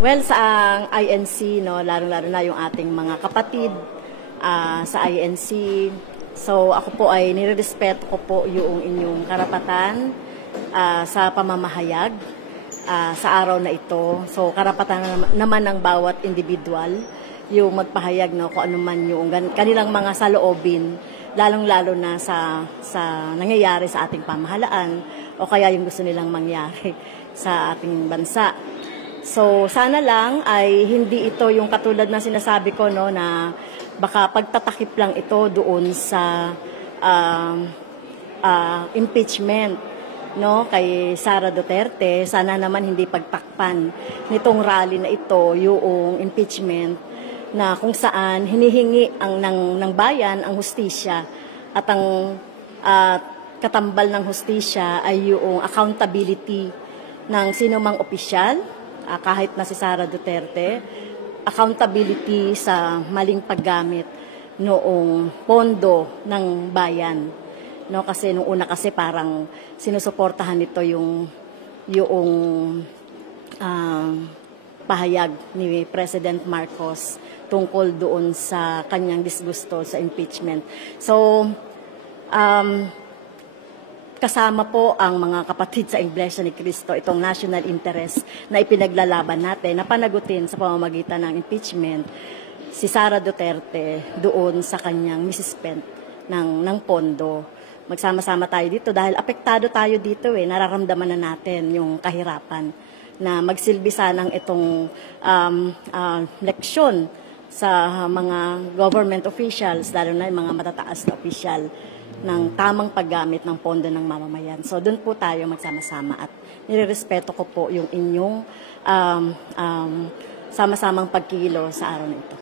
Well, sa INC, no, lalo-lalo na yung ating mga kapatid sa INC. So, ako po ay nirerespeto ko po yung inyong karapatan sa pamamahayag sa araw na ito. So, karapatan naman ng bawat individual yung magpahayag, no, kung ano man yung kanilang mga saloobin, lalong-lalo na sa nangyayari sa ating pamahalaan o kaya yung gusto nilang mangyari sa ating bansa. So, sana lang ay hindi ito yung katulad na sinasabi ko, no, na baka pagtatakip lang ito doon sa impeachment, no, kay Sara Duterte. Sana naman hindi pagtakpan nitong rally na ito yung impeachment na kung saan hinihingi ng bayan ang hustisya at ang katambal ng hustisya ay yung accountability ng sinumang opisyal, kahit na si Sara Duterte, accountability sa maling paggamit noong pondo ng bayan. No, kasi nung una kasi parang sinusuportahan nito yung pahayag ni President Marcos tungkol doon sa kanyang disgusto sa impeachment. So, kasama po ang mga kapatid sa Iglesia ni Cristo, itong national interest na ipinaglalaban natin, na panagutin sa pamamagitan ng impeachment si Sara Duterte doon sa kanyang misispend ng pondo. Magsama-sama tayo dito dahil apektado tayo dito nararamdaman na natin yung kahirapan na magsilbi sanang itong leksyon sa mga government officials, lalo na yung mga matataas na opisyal, ng tamang paggamit ng pondo ng mamamayan. So, doon po tayo magsama-sama at nirerespeto ko po yung inyong sama-samang pagkilo sa araw na ito.